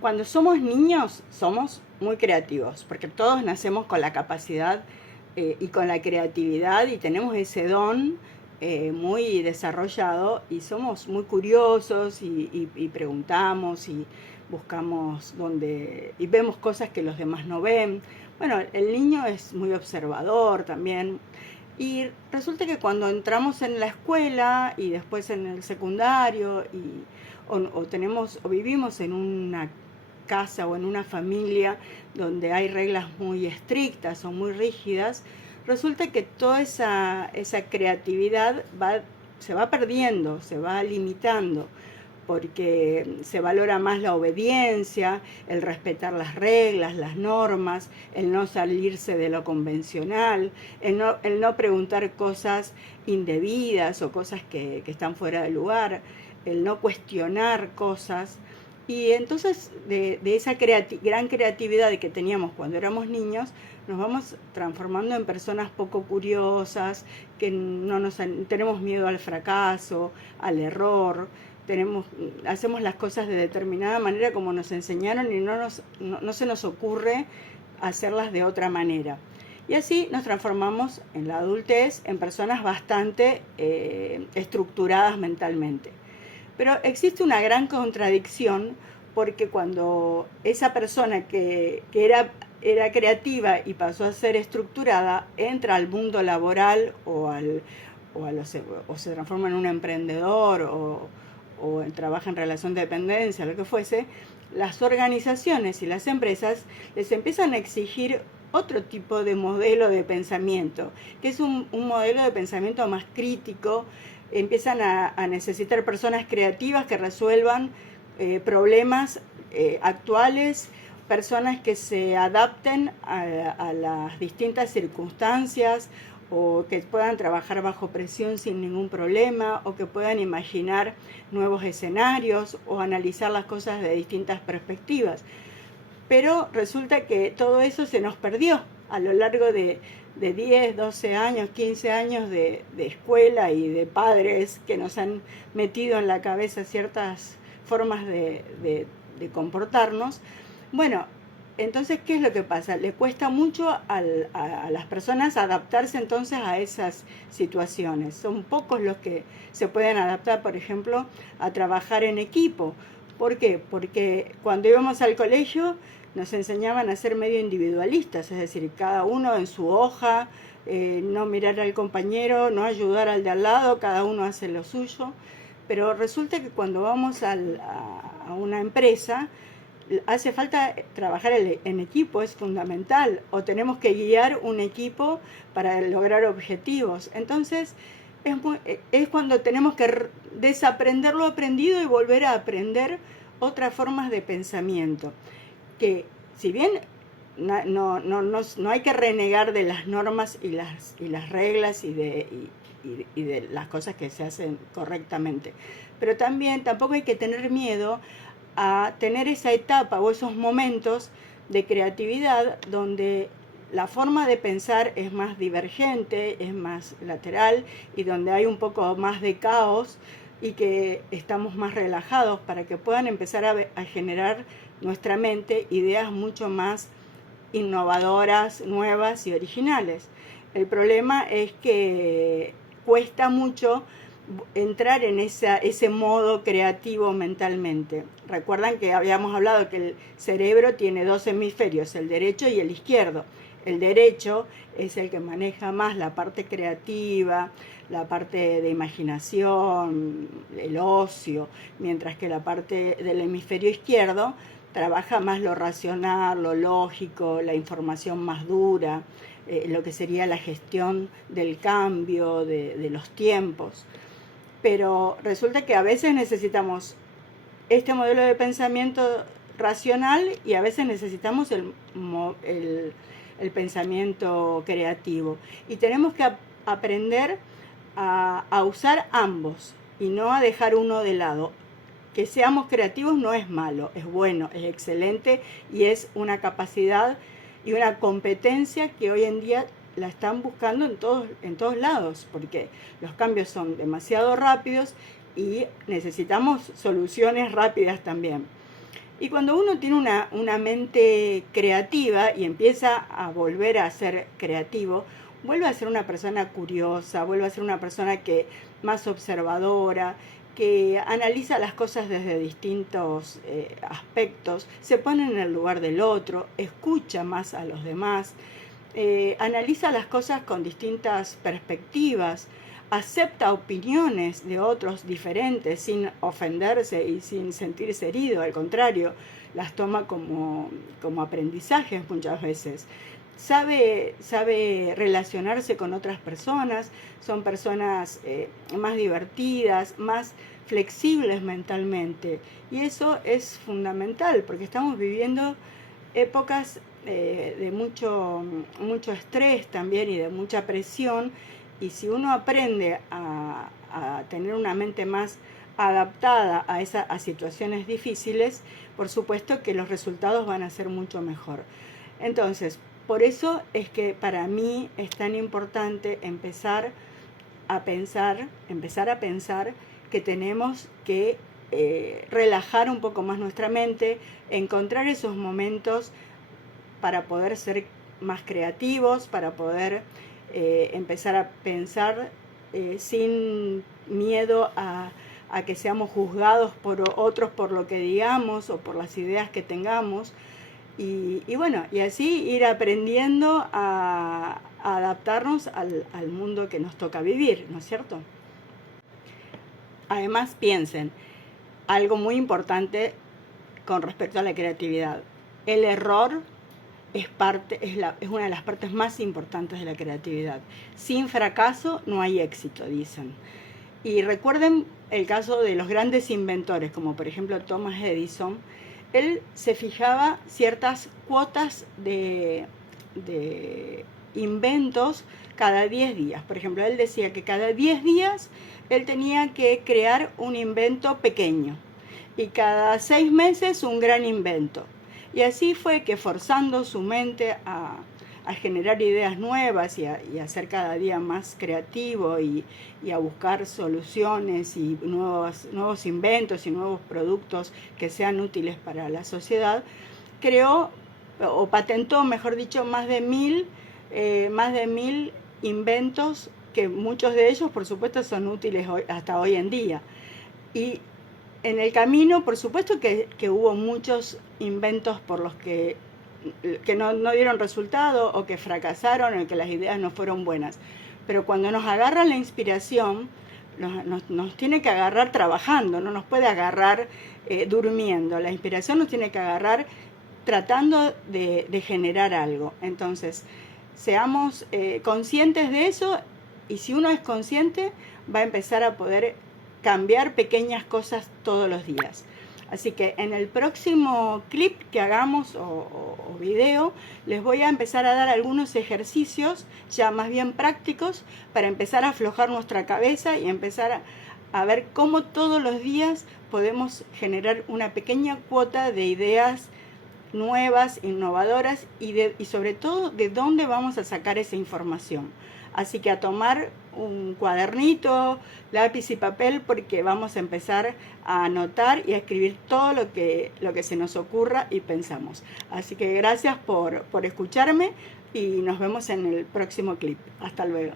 Cuando somos niños somos muy creativos, porque todos nacemos con la capacidad y con la creatividad y tenemos ese don muy desarrollado y somos muy curiosos y preguntamos y buscamos donde y vemos cosas que los demás no ven. Bueno, el niño es muy observador también. Y resulta que cuando entramos en la escuela y después en el secundario o vivimos en una casa o en una familia donde hay reglas muy estrictas o muy rígidas, resulta que toda esa creatividad se va perdiendo, se va limitando, porque se valora más la obediencia, el respetar las reglas, las normas, el no salirse de lo convencional, el no preguntar cosas indebidas o cosas que están fuera de lugar, el no cuestionar cosas. Y entonces de esa gran creatividad que teníamos cuando éramos niños, nos vamos transformando en personas poco curiosas, que tenemos miedo al fracaso, al error, hacemos las cosas de determinada manera como nos enseñaron y no se nos ocurre hacerlas de otra manera. Y así nos transformamos en la adultez en personas bastante estructuradas mentalmente. Pero existe una gran contradicción porque cuando esa persona que era creativa y pasó a ser estructurada entra al mundo laboral o se transforma en un emprendedor o trabaja en relación de dependencia, lo que fuese, las organizaciones y las empresas les empiezan a exigir otro tipo de modelo de pensamiento, que es un modelo de pensamiento más crítico. Empiezan a necesitar personas creativas que resuelvan problemas actuales, personas que se adapten a las distintas circunstancias o que puedan trabajar bajo presión sin ningún problema o que puedan imaginar nuevos escenarios o analizar las cosas de distintas perspectivas. Pero resulta que todo eso se nos perdió a lo largo de 10, 12 años, 15 años de escuela y de padres que nos han metido en la cabeza ciertas formas de comportarnos. Bueno, entonces, ¿qué es lo que pasa? Le cuesta mucho a las personas adaptarse entonces a esas situaciones. Son pocos los que se pueden adaptar, por ejemplo, a trabajar en equipo. ¿Por qué? Porque cuando íbamos al colegio nos enseñaban a ser medio individualistas, es decir, cada uno en su hoja, no mirar al compañero, no ayudar al de al lado, cada uno hace lo suyo. Pero resulta que cuando vamos a una empresa, hace falta trabajar en equipo, es fundamental, o tenemos que guiar un equipo para lograr objetivos. Entonces, es cuando tenemos que desaprender lo aprendido y volver a aprender otras formas de pensamiento. Que si bien no hay que renegar de las normas y las reglas y de las cosas que se hacen correctamente, pero tampoco hay que tener miedo a tener esa etapa o esos momentos de creatividad donde la forma de pensar es más divergente, es más lateral y donde hay un poco más de caos y que estamos más relajados para que puedan empezar a generar nuestra mente ideas mucho más innovadoras, nuevas y originales. El problema es que cuesta mucho entrar en ese modo creativo mentalmente. Recuerdan que habíamos hablado que el cerebro tiene dos hemisferios, el derecho y el izquierdo. El derecho es el que maneja más la parte creativa, la parte de imaginación, el ocio, mientras que la parte del hemisferio izquierdo trabaja más lo racional, lo lógico, la información más dura, lo que sería la gestión del cambio, de los tiempos. Pero resulta que a veces necesitamos este modelo de pensamiento racional y a veces necesitamos el pensamiento creativo. Y tenemos que aprender a usar ambos y no a dejar uno de lado. Que seamos creativos no es malo, es bueno, es excelente y es una capacidad y una competencia que hoy en día la están buscando en todos lados, porque los cambios son demasiado rápidos y necesitamos soluciones rápidas también. Y cuando uno tiene una mente creativa y empieza a volver a ser creativo, vuelve a ser una persona curiosa, vuelve a ser una persona que más observadora, que analiza las cosas desde distintos aspectos, se pone en el lugar del otro, escucha más a los demás, analiza las cosas con distintas perspectivas, acepta opiniones de otros diferentes sin ofenderse y sin sentirse herido, al contrario, las toma como aprendizajes muchas veces. Sabe relacionarse con otras personas, son personas más divertidas, más flexibles mentalmente. Y eso es fundamental porque estamos viviendo épocas de mucho estrés también y de mucha presión, y si uno aprende a tener una mente más adaptada a situaciones difíciles, por supuesto que los resultados van a ser mucho mejor. Entonces, por eso es que para mí es tan importante empezar a pensar que tenemos que relajar un poco más nuestra mente, encontrar esos momentos para poder ser más creativos, para poder empezar a pensar sin miedo a que seamos juzgados por otros por lo que digamos o por las ideas que tengamos. Y bueno, y así ir aprendiendo a adaptarnos al mundo que nos toca vivir, ¿no es cierto? Además, piensen, algo muy importante con respecto a la creatividad. El error es una de las partes más importantes de la creatividad. Sin fracaso no hay éxito, dicen. Y recuerden el caso de los grandes inventores, como por ejemplo Thomas Edison. Él se fijaba ciertas cuotas de inventos cada 10 días. Por ejemplo, él decía que cada 10 días él tenía que crear un invento pequeño y cada 6 meses un gran invento. Y así fue que, forzando su mente a generar ideas nuevas y a ser cada día más creativo y a buscar soluciones y nuevos inventos y nuevos productos que sean útiles para la sociedad, creó o patentó, mejor dicho, más de mil inventos, que muchos de ellos, por supuesto, son útiles hasta hoy en día. Y en el camino, por supuesto que hubo muchos inventos por los que no dieron resultado o que fracasaron o que las ideas no fueron buenas. Pero cuando nos agarra la inspiración, nos tiene que agarrar trabajando, no nos puede agarrar durmiendo. La inspiración nos tiene que agarrar tratando de generar algo. Entonces, seamos conscientes de eso, y si uno es consciente, va a empezar a poder cambiar pequeñas cosas todos los días. Así que en el próximo clip que hagamos o video, les voy a empezar a dar algunos ejercicios ya más bien prácticos para empezar a aflojar nuestra cabeza y empezar a ver cómo todos los días podemos generar una pequeña cuota de ideas nuevas, innovadoras y sobre todo de dónde vamos a sacar esa información. Así que a tomar un cuadernito, lápiz y papel, porque vamos a empezar a anotar y a escribir todo lo que se nos ocurra y pensamos. Así que gracias por escucharme y nos vemos en el próximo clip. Hasta luego.